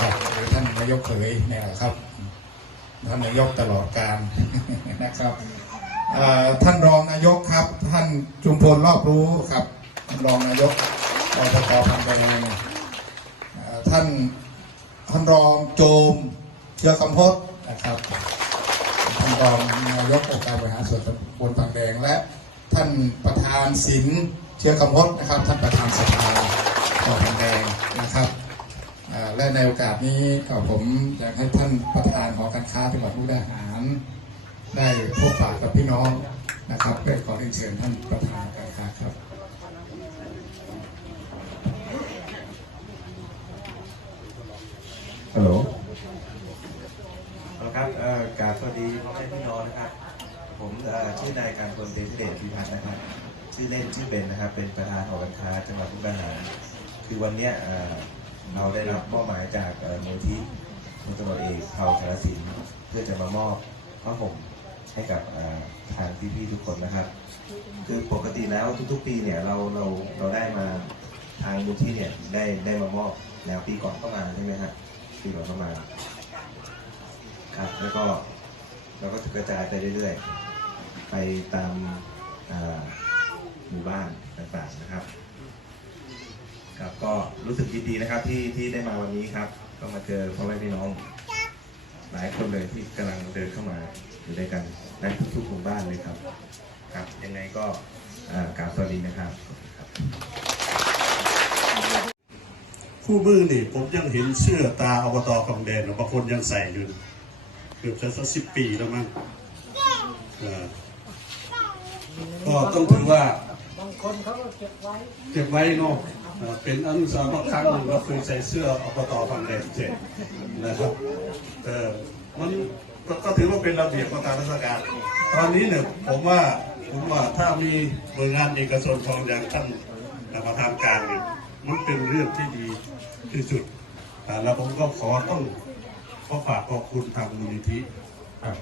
ครับหรือท่านนายกเขยเนี่ยแหละครับ ท่านนายกตลอดการนะครับท่านรองนายกครับ ท่านจุมพลรอบรู้ครับท่านรองนายกอบตพันแดงเท่านท่านรองโจมเชื้อคำพดนะครับท่านรองนายกองค์การบริหารส่วนตำบลพังแดงและท่านประธานศิลเชื้อคำพดนะครับ ท่านประธานสภาตำบลพังแดงนะครับ และในโอกาสนี้ก็ผมอยากให้ท่านประธานหอการค้าจังหวัดมุกดาหาร ได้พบปะกับพี่น้องนะครับเพื่อขอเรียนเชิญท่านประธานการค้าครับฮัลโหลครับเอ่อกราบสวัสดีพ่อแม่พี่น้องนะครับ ผมเอ่อชื่อนายการพลเดชเดชพิพัฒน์นะครับ ชื่อเล่นชื่อเบนนะครับ เป็นประธานหอการค้าจังหวัดมุกดาหาร คือวันเนี้ย เราได้รับมอบหมายจากมูลที่มูลตำรวจเอกเผาสารสินเพื่อจะมามอบผ้าห่มให้กับทางพี่ๆทุกคนนะครับ คือปกติแล้วทุกๆ ปีเนี่ยเราเราเราได้มาทางมูลที่เนี่ยได้ได้มามอบแล้วปีก่อนก็มาใช่ไหมฮะปีก่อนก็มาครับแล้วก็เราก็กระจายไปเรื่อยๆ ไปตามหมู่บ้านต่างๆนะครับ ก็รู้สึกยินดีนะครับที่ที่ได้มาวันนี้ครับ ก็มาเจอพ่อแม่พี่น้อง หลายคนเลยที่กำลังเดินเข้ามาอยู่ด้วยกันในทุกๆหมู่บ้านเลยครับ ครับยังไงก็อ่ากราบสวัสดีนะครับครับ คู่มือนี่ผมยังเห็นเสื้อตาอบตคำแดงบางคนยังใส่อยู่เกือบจะสักสิบปีแล้วมั้งเออก็ต้องถือว่าบางคนเขาก็เก็บไว้ เก็บไว้เนาะเอ่อเป็นอนุสรณ์ว่าครั้งหนึ่งเราเคยใส่เสื้ออบตคำแดงเจ็ดนะครับเออมันก็ก็ถือว่าเป็นระเบียบของการราชการ ตอนนี้เนี่ยผมว่าผมว่าถ้ามีหน่วยงานเอกชนของอย่างท่านประธานการเนี่ยมันเป็นเรื่องที่ดีที่สุดอ่าแล้วผมก็ขอต้องขอฝากขอบคุณทางมูลนิธิ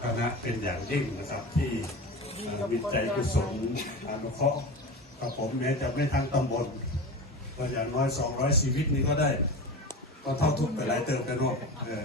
คณะเป็นอย่างยิ่งนะครับที่อ่ามีใจกุศลอนุเคราะห์ กับผมแม้จะไม่ทางตำบลก็อย่างน้อย 200 ชีวิตนี้ก็ได้ ก็เท่าทุกไปหลายเติมกันเนาะเออ